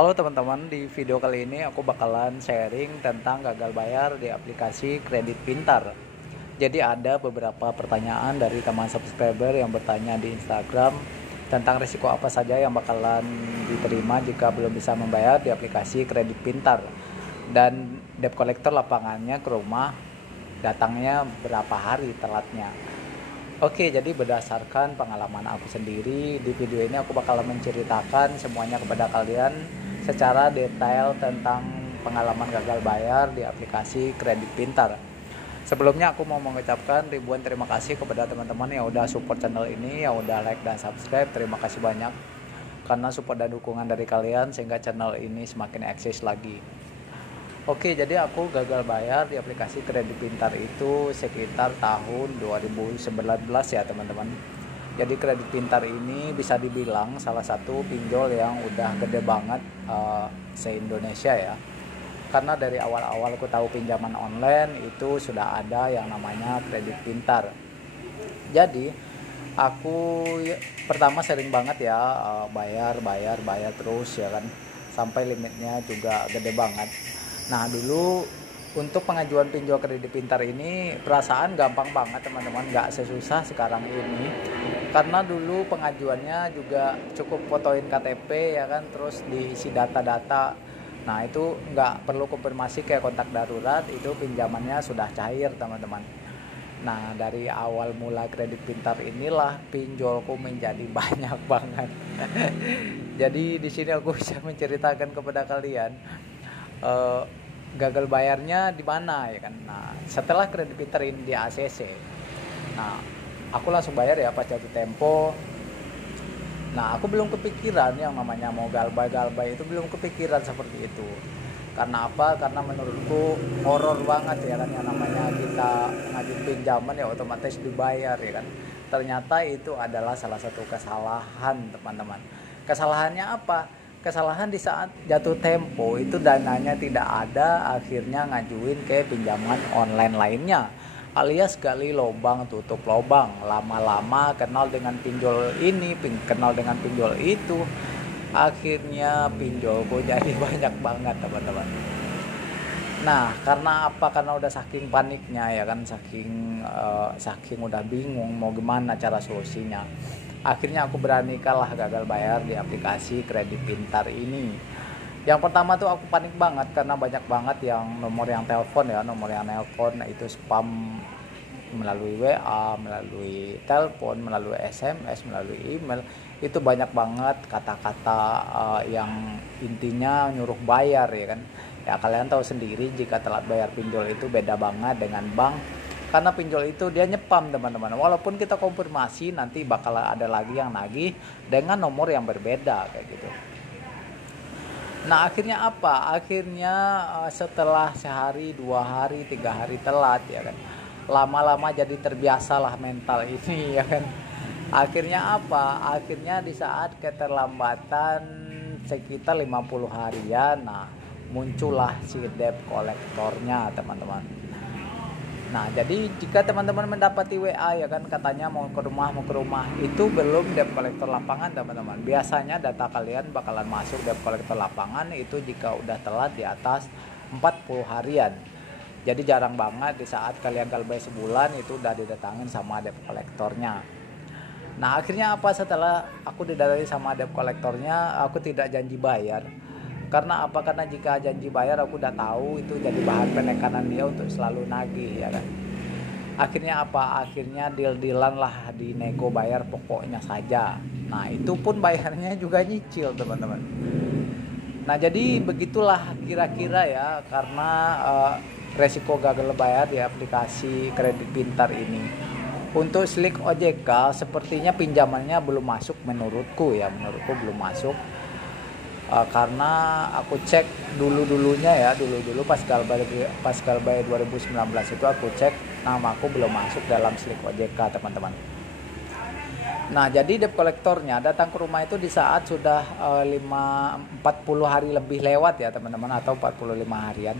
Halo teman-teman, di video kali ini aku bakalan sharing tentang gagal bayar di aplikasi Kredit Pintar. Jadi ada beberapa pertanyaan dari teman subscriber yang bertanya di Instagram tentang risiko apa saja yang bakalan diterima jika belum bisa membayar di aplikasi Kredit Pintar. Dan debt collector lapangannya ke rumah datangnya berapa hari telatnya. Oke, jadi berdasarkan pengalaman aku sendiri, di video ini aku bakal menceritakan semuanya kepada kalian secara detail tentang pengalaman gagal bayar di aplikasi Kredit Pintar. Sebelumnya aku mau mengucapkan ribuan terima kasih kepada teman-teman yang udah support channel ini, yang udah like dan subscribe. Terima kasih banyak karena support dan dukungan dari kalian sehingga channel ini semakin eksis lagi. Oke, jadi aku gagal bayar di aplikasi Kredit Pintar itu sekitar tahun 2019 ya teman-teman. Jadi Kredit Pintar ini bisa dibilang salah satu pinjol yang udah gede banget se-Indonesia ya. Karena dari awal-awal aku tahu pinjaman online itu sudah ada yang namanya Kredit Pintar. Jadi aku pertama sering banget ya bayar terus ya kan, sampai limitnya juga gede banget. Nah dulu untuk pengajuan pinjol Kredit Pintar ini perasaan gampang banget teman-teman, nggak sesusah sekarang ini. Karena dulu pengajuannya juga cukup fotoin KTP ya kan, terus diisi data-data. Nah itu nggak perlu konfirmasi kayak kontak darurat, itu pinjamannya sudah cair teman-teman. Nah dari awal mula Kredit Pintar inilah pinjolku menjadi banyak banget. Jadi di sini aku bisa menceritakan kepada kalian gagal bayarnya di mana ya kan. Nah setelah Kredit Pintar ini di ACC, nah aku langsung bayar ya pas jatuh tempo. Nah aku belum kepikiran yang namanya mau galbay itu, belum kepikiran seperti itu. Karena apa? Karena menurutku horor banget ya kan, yang namanya kita ngajin pinjaman ya otomatis dibayar ya kan. Ternyata itu adalah salah satu kesalahan teman-teman. Kesalahannya apa? Kesalahan di saat jatuh tempo itu dananya tidak ada, akhirnya ngajuin ke pinjaman online lainnya, alias gali lubang tutup lubang. Lama-lama kenal dengan pinjol ini, kenal dengan pinjol itu, akhirnya pinjolku jadi banyak banget teman-teman. Nah karena apa? Karena udah saking paniknya ya kan, saking udah bingung mau gimana cara solusinya, akhirnya aku berani kalah gagal bayar di aplikasi Kredit Pintar ini. Yang pertama tuh aku panik banget karena banyak banget yang nomor yang telepon itu spam melalui WA, melalui telepon, melalui SMS, melalui email. Itu banyak banget kata-kata yang intinya nyuruh bayar ya kan. Ya kalian tahu sendiri jika telat bayar pinjol itu beda banget dengan bank. Karena pinjol itu dia nyepam teman-teman. Walaupun kita konfirmasi nanti bakal ada lagi yang nagih dengan nomor yang berbeda kayak gitu. Nah akhirnya apa? Akhirnya setelah sehari, 2 hari, 3 hari telat ya kan, lama-lama jadi terbiasalah mental ini ya kan. Akhirnya apa? Akhirnya di saat keterlambatan sekitar 50 harian, nah muncullah si debt kolektornya teman-teman. Nah jadi jika teman-teman mendapati WA ya kan katanya mau ke rumah, itu belum debt collector lapangan teman-teman. Biasanya data kalian bakalan masuk debt collector lapangan itu jika udah telat di atas 40 harian. Jadi jarang banget di saat kalian galbay sebulan itu udah didatangin sama debt collectornya. Nah akhirnya apa? Setelah aku didatangi sama debt collectornya, aku tidak janji bayar. Karena apa? Karena jika janji bayar aku udah tahu itu jadi bahan penekanan dia untuk selalu nagih ya kan. Akhirnya apa? Akhirnya deal-dealan lah, di nego bayar pokoknya saja. Nah itu pun bayarnya juga nyicil teman-teman. Nah jadi begitulah kira-kira ya, karena resiko gagal bayar di aplikasi Kredit Pintar ini. Untuk Slick OJK sepertinya pinjamannya belum masuk menurutku belum masuk. Karena aku cek dulu-dulunya ya, dulu pas galbay 2019 itu aku cek namaku belum masuk dalam Slick OJK teman-teman. Nah jadi debt kolektornya datang ke rumah itu di saat sudah 40 hari lebih lewat ya teman-teman, atau 45 harian.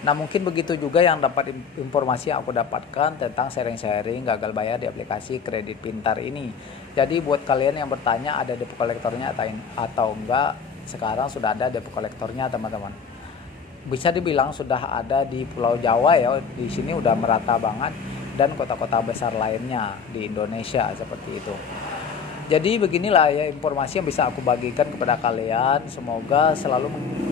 Nah mungkin begitu juga yang dapat informasi yang aku dapatkan tentang sharing-sharing gagal bayar di aplikasi Kredit Pintar ini. Jadi buat kalian yang bertanya ada debt kolektornya atau enggak, sekarang sudah ada debt collectornya teman-teman. Bisa dibilang sudah ada di Pulau Jawa ya, di sini udah merata banget, dan kota-kota besar lainnya di Indonesia seperti itu. Jadi beginilah ya informasi yang bisa aku bagikan kepada kalian. Semoga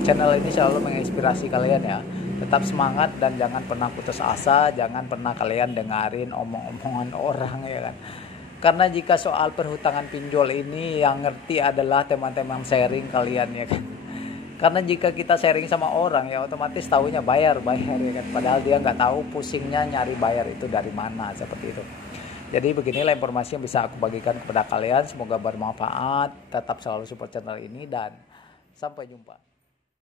channel ini selalu menginspirasi kalian ya. Tetap semangat dan jangan pernah putus asa, jangan pernah kalian dengerin omong-omongan orang ya kan. Karena jika soal perhutangan pinjol ini yang ngerti adalah teman-teman sharing kalian ya kan. Karena jika kita sharing sama orang ya otomatis tahunya bayar ya kan. Padahal dia nggak tahu pusingnya nyari bayar itu dari mana seperti itu. Jadi beginilah informasi yang bisa aku bagikan kepada kalian. Semoga bermanfaat. Tetap selalu support channel ini dan sampai jumpa.